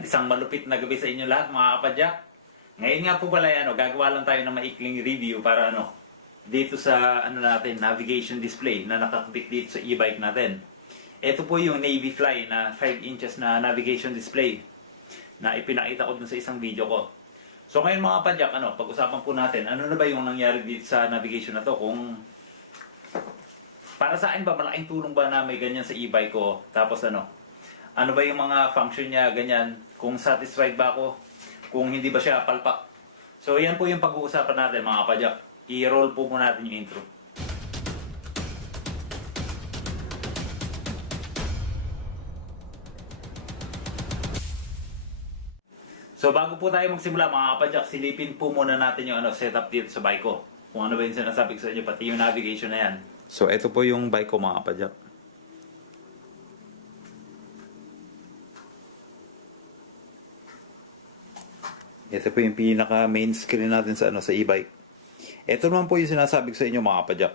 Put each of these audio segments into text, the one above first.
Ayan, isang malupit na gabi sa inyo lahat mga kapadyak. Ngayon nga po pala, gagawa lang tayo ng maikling review para dito sa natin, navigation display na nakakabit dito sa e-bike natin. Ito po yung Navy Fly na 5 inches na navigation display na ipinakita ko dun sa isang video ko. So ngayon mga kapadyak, pag-usapan po natin, ano na ba yung nangyari dito sa navigation na to? Kung para sa akin ba, malaking tulong ba na may ganyan sa e-bike ko? Tapos ano ba yung mga function niya, ganyan, kung satisfied ba ako, kung hindi ba siya palpak. So yan po yung pag-uusapan natin mga kapadyak. I-roll po muna natin yung intro. So bago po tayo magsimula mga kapadyak, silipin po muna natin yung setup dito sa bike ko. Kung ano ba yung sinasabi ko sa inyo, pati yung navigation na yan. So ito po yung bike ko mga kapadyak. Ito po yung pinaka main screen natin sa sa e-bike. Ito naman po yung sinasabi ko sa inyo mga kapadyak.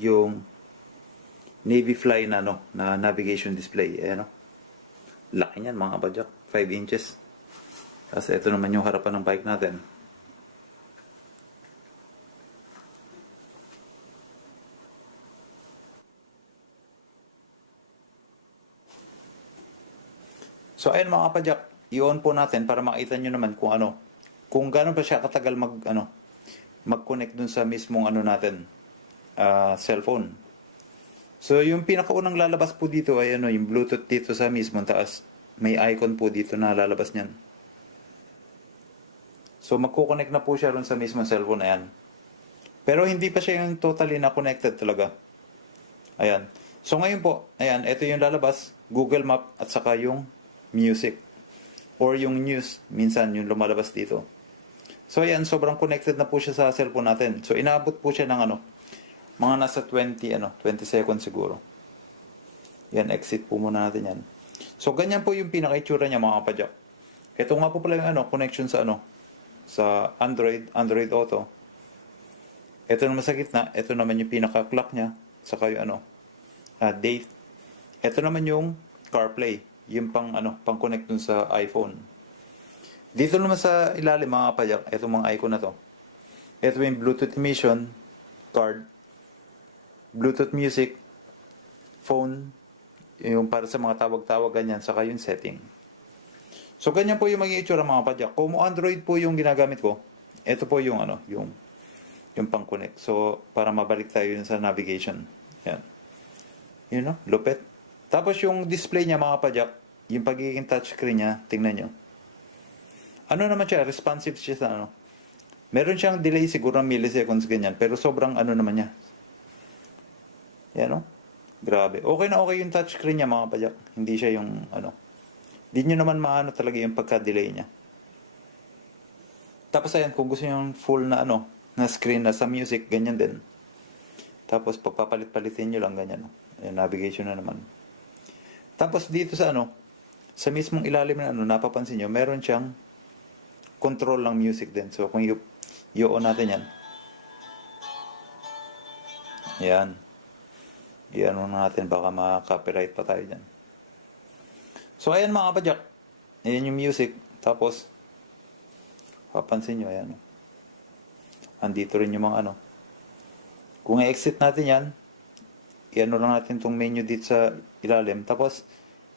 Yung Navy Fly na na navigation display. Ayan laki niyan mga kapadyak, 5 inches. Tapos ito naman yung harapan ng bike natin. So ayan mga kapadyak, i-on po natin para makita nyo naman kung gaano pa siya katagal mag-connect dun sa mismong natin, cellphone. So yung pinakaunang lalabas po dito ay yung Bluetooth dito sa mismong taas. May icon po dito na lalabas niyan. So magko-connect na po siya dun sa mismong cellphone, ayan. Pero hindi pa siya yung totally na connected talaga. Ayan. So ngayon po, ayan, ito yung lalabas, Google Map at saka yung music or yung news, minsan yung lumalabas dito. So ayan, sobrang connected na po siya sa cellphone natin. So inaabot po siya ng mga nasa 20 seconds siguro. Yan, exit po muna natin yan. So ganyan po yung pinaka-itsura niya mga kapadyak. Ito nga po pala yung connection sa sa Android Auto. Ito naman sa gitna, ito naman yung pinaka-clock niya, saka yung date. Ito naman yung CarPlay, yung pang connect dun sa iPhone. Dito naman sa ilalim mga kapadyak, ito mga icon na to. Ito yung Bluetooth emission card, Bluetooth music, phone, yung para sa mga tawag-tawag ganyan, saka yung setting. So ganyan po yung magiging itsura mga kapadyak. Kung Android po yung ginagamit ko, ito po yung yung pang connect. So para mabalik tayo yun sa navigation. Yan. Yun lupet. Tapos yung display niya mga kapadyak, yung pagiging touchscreen niya, tingnan nyo. Naman siya, responsive siya sa meron siyang delay siguro ng milliseconds ganyan, pero sobrang naman niya. Yan grabe. Okay na okay yung touchscreen niya mga kapadyak. Hindi siya yung hindi nyo naman maano talaga yung pagka-delay niya. Tapos ayan, kung gusto nyo yung full na na screen na sa music, ganyan din. Tapos pagpapalit-palitin nyo lang ganyan. Ayan, navigation na naman. Tapos dito sa sa mismong ilalim na napapansin nyo, meron siyang control lang music din. So kung i-on natin yan. Ayan. I-ano natin, baka ma-copyright pa tayo dyan. So ayan mga kapadyak. Ayan yung music. Tapos papansin nyo, ayan. Andito rin yung mga Kung i-exit natin yan, i-ano lang natin itong menu dito sa ilalim. Tapos,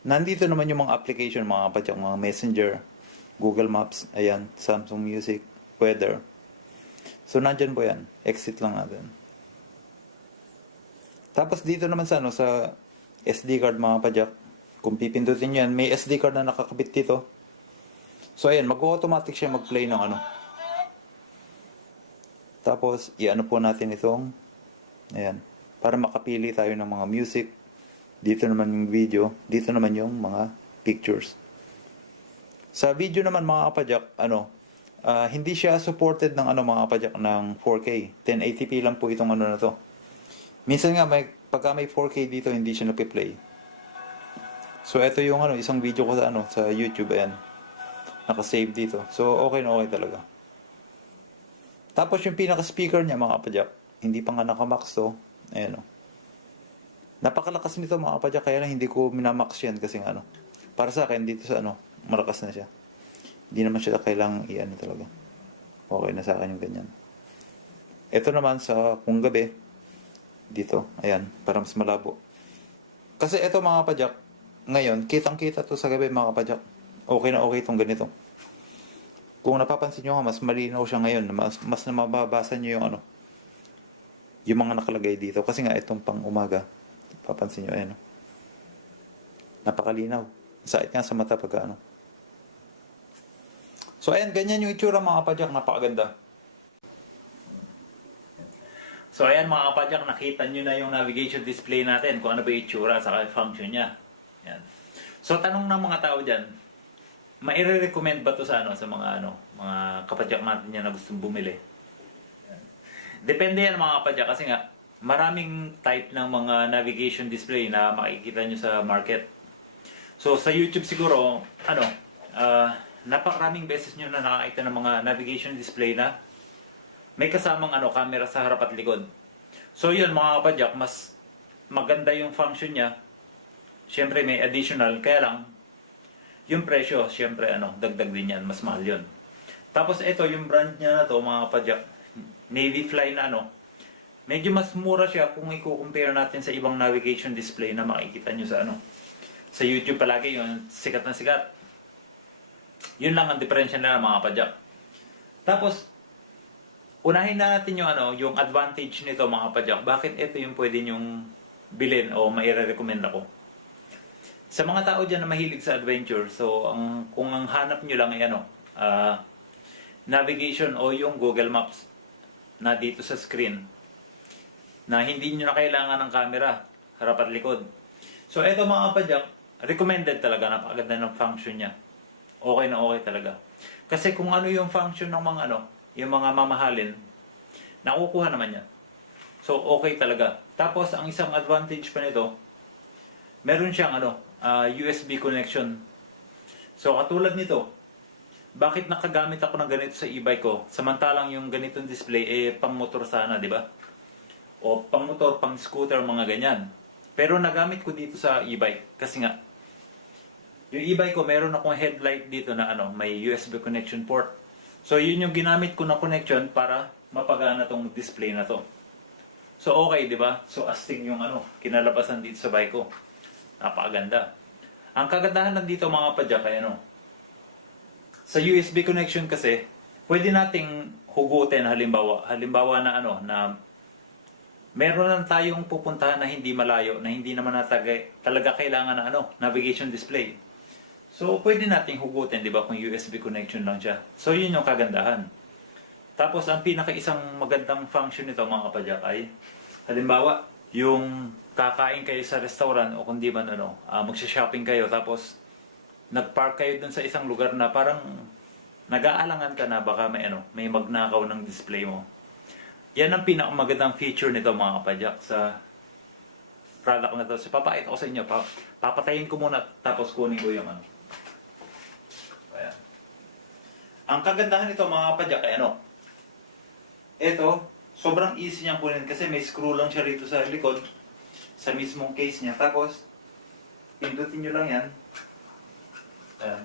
nandito naman yung mga application, mga kapadyak, mga Messenger, Google Maps, ayan, Samsung Music, Weather. So, nandyan po yan. Exit lang natin. Tapos, dito naman sa sa SD card, mga kapadyak, kung pipindutin nyo yan, may SD card na nakakabit dito. So, ayan, mag-automatic siya mag-play ng Tapos, i-ano po natin itong, ayan, para makapili tayo ng mga music. Dito naman yung video. Dito naman yung mga pictures. Sa video naman mga kapadyak, hindi siya supported ng mga kapadyak ng 4K. 1080p lang po itong na to. Minsan nga, pagka may 4K dito, hindi siya napiplay. So, ito yung isang video ko sa YouTube, ayan. Naka-save dito. So, okay na okay talaga. Tapos yung pinaka-speaker niya mga kapadyak, hindi pa nga naka-max to. Ayan Napakalakas nito mga kapadyak, kaya lang hindi ko minamax yan kasi para sa akin dito sa malakas na siya. Hindi naman siya kailangang i-ano talaga. Okay na sa akin yung ganyan. Ito naman sa kung gabi, dito, ayan, para mas malabo. Kasi ito mga kapadyak, ngayon, kitang-kita to sa gabi mga kapadyak. Okay na okay itong ganito. Kung napapansin nyo nga, mas malinaw siya ngayon. Mas na mababasa nyo yung ano, yung mga nakalagay dito. Kasi nga, itong pang umaga, papansin nyo, ayan. Napakalinaw. Sakit nga sa mata pag ano. So, ayan, ganyan yung itsura mga kapadyak. Napakaganda. So, ayan mga kapadyak, nakita nyo na yung navigation display natin. Kung ano ba yung itsura sa function niya. Ayan. So, tanong ng mga tao dyan, maire-recommend ba to sa mga kapadyak natin yan na gustong bumili? Depende yan mga kapadyak kasi nga maraming type ng mga navigation display na makikita nyo sa market. So sa YouTube siguro napakaraming beses nyo na nakakita ng mga navigation display na may kasamang camera sa harap at likod. So yun mga kapadyak, mas maganda yung function niya. Siyempre may additional, kaya lang yung presyo, siyempre dagdag din yan, mas mahal yun. Tapos ito, yung brand niya na to, mga kapadyak, Navy Fly na medyo mas mura siya kung i-compare natin sa ibang navigation display na makikita nyo sa YouTube palagi, yung sikat na sikat. Yun lang ang diferensya nila mga kapadyak. Tapos, unahin na natin yung advantage nito mga kapadyak. Bakit ito yung pwede nyong bilhin o maire-recommend ako? Sa mga tao dyan na mahilig sa adventure, so kung ang hanap nyo lang ay navigation o yung Google Maps na dito sa screen, na hindi nyo na kailangan ng camera, harap at likod. So ito mga kapadyak, recommended talaga, napakaganda ng function niya. Okay na okay talaga. Kasi kung ano yung function ng mga yung mga mamahalin, nakukuha naman niya. So okay talaga. Tapos ang isang advantage pa nito, meron siyang USB connection. So katulad nito, bakit nakagamit ako ng ganito sa e-bike ko? Samantalang yung ganitong display pang motor sana, di ba? O pang motor, pang scooter, mga ganyan. Pero nagamit ko dito sa e-bike kasi nga yung e-bike ko meron akong headlight dito na may USB connection port. So yun yung ginamit ko na connection para mapagana tong display na to. So okay, di ba? So astig yung kinalabasan dito sa bike ko. Napakaganda. Ang kagandahan nandito mga kapadyak ay sa USB connection kasi, pwede nating hugutin halimbawa na na meron lang tayong pupuntahan na hindi malayo, na hindi naman talaga kailangan na navigation display. So pwede nating hugutin, di ba, kung USB connection lang siya. So yun yung kagandahan. Tapos ang pinaka-isang magandang function nito mga kapadyak ay halimbawa, yung kakain kayo sa restaurant o kundi man magsha-shopping kayo tapos nag-park kayo dun sa isang lugar na parang nag-aalangan ka na baka may magnakaw ng display mo. Yan ang pinakamagandang feature nito mga kapadyak sa product na to. So papakita ko sa inyo, papatayin ko muna tapos kunin ko yung Ayan. Ang kagandahan nito mga kapadyak ay ito, sobrang easy niyang kunin kasi may screw lang siya rito sa likod, sa mismong case niya. Tapos, pindutin nyo lang yan. Ayan.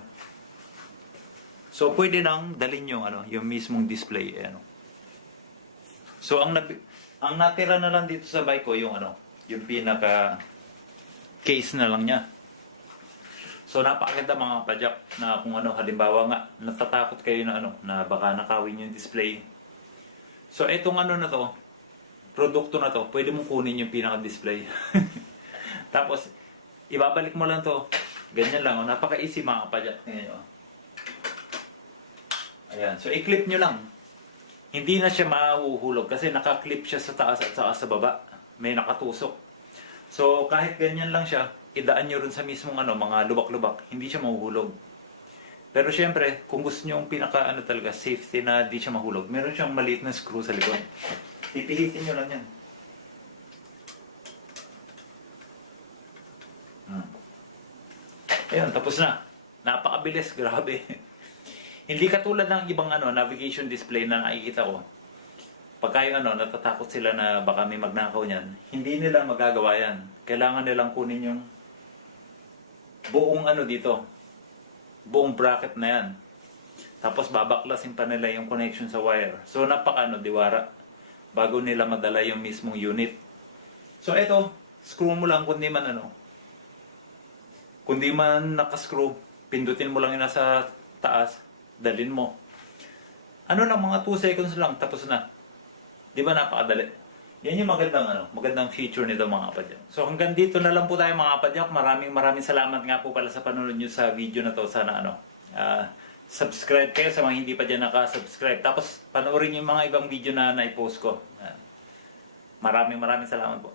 So, pwede nang dalhin yung mismong display. Ayan. So, ang natira na lang dito sa bike ko, yung yung pinaka case na lang niya. So, napakaganda mga kapadyak na kung halimbawa nga, natatakot kayo na baka nakawin yung display. So, itong na to, produkto na to, pwede mong kunin yung pinaka-display. Tapos, ibabalik mo lang to. Ganyan lang. Napaka-easy mga kapadyak. Ayan. So, i-clip nyo lang. Hindi na siya mahuhulog kasi naka-clip siya sa taas at saka sa baba. May nakatusok. So, kahit ganyan lang siya, idaan nyo rin sa mismong mga lubak-lubak. Hindi siya mahuhulog. Pero syempre, kung gusto nyo yung pinaka talaga safety na di siya mahulog, meron siyang maliit na screw sa likod. Pipihitin nyo lang yan. Ayun, tapos na. Napakabilis, grabe. Hindi katulad ng ibang navigation display na nakikita ko. Pagka yung natatakot sila na baka may magnakaw niyan, hindi nila magagawa yan. Kailangan nilang kunin yung buong dito. buong bracket na yan. Tapos babaklasin pa nila yung connection sa wire. So diwara bago nila madala yung mismong unit. So ito, screw mo lang kundi man nakascrew, pindutin mo lang yung nasa taas, dalin mo. Mga 2 seconds lang, tapos na. Di ba napakadali? Yan yung magandang feature nito mga kapadyak. So hanggang dito na lang po tayo mga kapadyak. Maraming salamat nga po pala sa panonood nyo sa video na to. Sana subscribe kayo sa mga hindi pa dyan nakasubscribe. Tapos panoorin yung mga ibang video na naipost ko. Maraming salamat po.